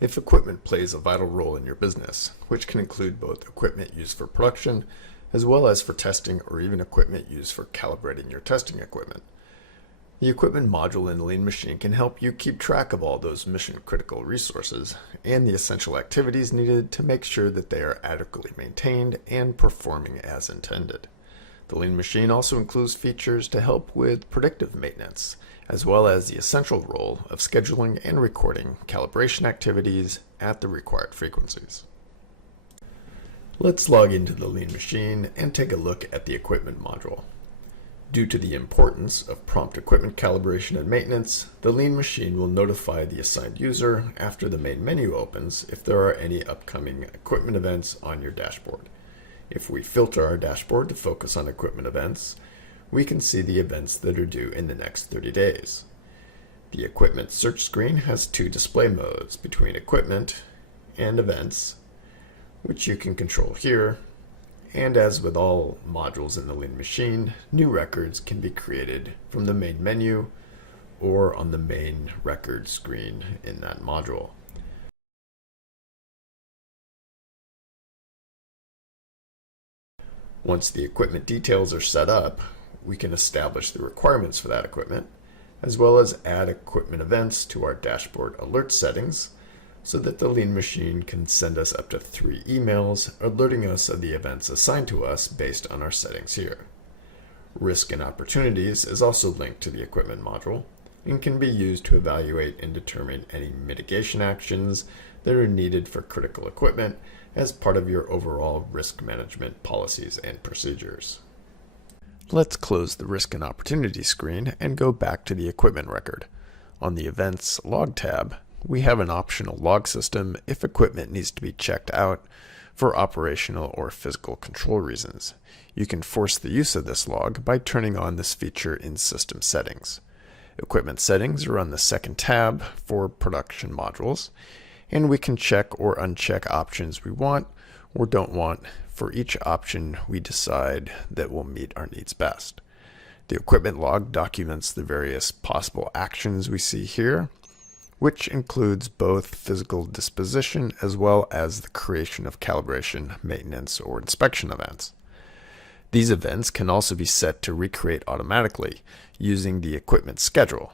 If equipment plays a vital role in your business, which can include both equipment used for production as well as for testing or even equipment used for calibrating your testing equipment, the equipment module in the Lean Machine can help you keep track of all those mission-critical resources and the essential activities needed to make sure that they are adequately maintained and performing as intended. The Lean Machine also includes features to help with predictive maintenance, as well as the essential role of scheduling and recording calibration activities at the required frequencies. Let's log into the Lean Machine and take a look at the equipment module. Due to the importance of prompt equipment calibration and maintenance, the Lean Machine will notify the assigned user after the main menu opens if there are any upcoming equipment events on your dashboard. If we filter our dashboard to focus on equipment events, we can see the events that are due in the next 30 days. The equipment search screen has two display modes between equipment and events, which you can control here. And as with all modules in the Lean Machine, new records can be created from the main menu or on the main record screen in that module. Once the equipment details are set up, we can establish the requirements for that equipment, as well as add equipment events to our dashboard alert settings so that the Lean Machine can send us up to 3 emails alerting us of the events assigned to us based on our settings here. Risk and opportunities is also linked to the equipment module and can be used to evaluate and determine any mitigation actions that are needed for critical equipment as part of your overall risk management policies and procedures. Let's close the risk and opportunity screen and go back to the equipment record. On the Events Log tab, we have an optional log system if equipment needs to be checked out for operational or physical control reasons. You can force the use of this log by turning on this feature in System Settings. Equipment settings are on the second tab for production modules, and we can check or uncheck options we want or don't want for each option we decide that will meet our needs best. The equipment log documents the various possible actions we see here, which includes both physical disposition as well as the creation of calibration, maintenance, or inspection events. These events can also be set to recreate automatically using the equipment schedule,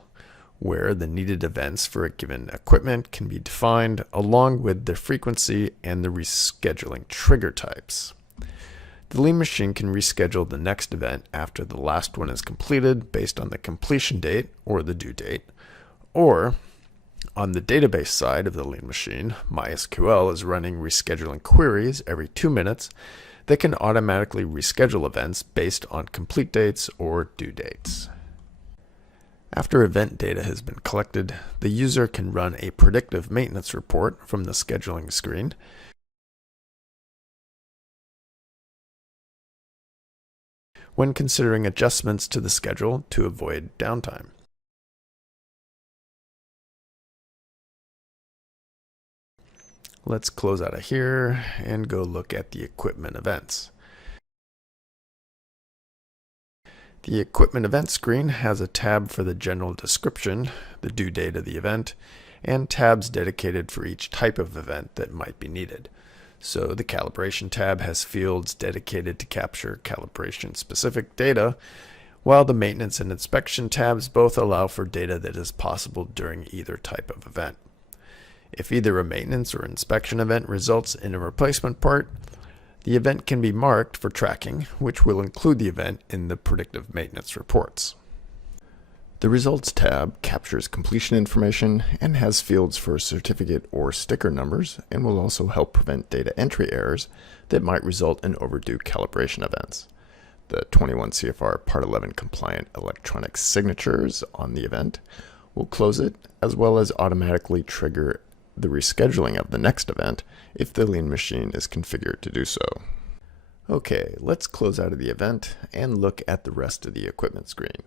where the needed events for a given equipment can be defined along with the frequency and the rescheduling trigger types. The Lean Machine can reschedule the next event after the last one is completed based on the completion date or the due date, or on the database side of the Lean Machine, MySQL is running rescheduling queries every 2 minutes that can automatically reschedule events based on complete dates or due dates. After event data has been collected, the user can run a predictive maintenance report from the scheduling screen. When considering adjustments to the schedule to avoid downtime. Let's close out of here and go look at the equipment events. The equipment event screen has a tab for the general description, the due date of the event, and tabs dedicated for each type of event that might be needed. So the calibration tab has fields dedicated to capture calibration specific data, while the maintenance and inspection tabs both allow for data that is possible during either type of event. If either a maintenance or inspection event results in a replacement part, the event can be marked for tracking, which will include the event in the predictive maintenance reports. The Results tab captures completion information and has fields for certificate or sticker numbers, and will also help prevent data entry errors that might result in overdue calibration events. The 21 CFR Part 11 compliant electronic signatures on the event will close it, as well as automatically trigger the rescheduling of the next event if the Lean Machine is configured to do so. Okay, let's close out of the event and look at the rest of the equipment screen.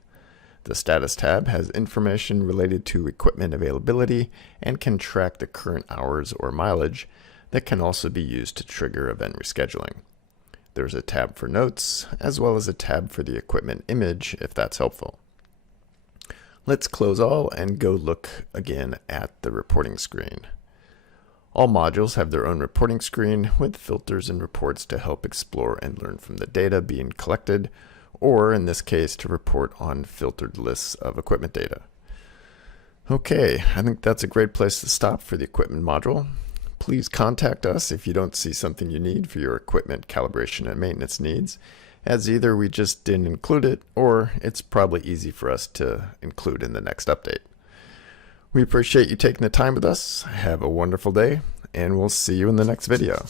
The Status tab has information related to equipment availability and can track the current hours or mileage that can also be used to trigger event rescheduling. There's a tab for notes, as well as a tab for the equipment image if that's helpful. Let's close all and go look again at the reporting screen. All modules have their own reporting screen with filters and reports to help explore and learn from the data being collected, or in this case, to report on filtered lists of equipment data. Okay, I think that's a great place to stop for the equipment module. Please contact us if you don't see something you need for your equipment calibration and maintenance needs, as either we just didn't include it or it's probably easy for us to include in the next update. We appreciate you taking the time with us. Have a wonderful day, and we'll see you in the next video.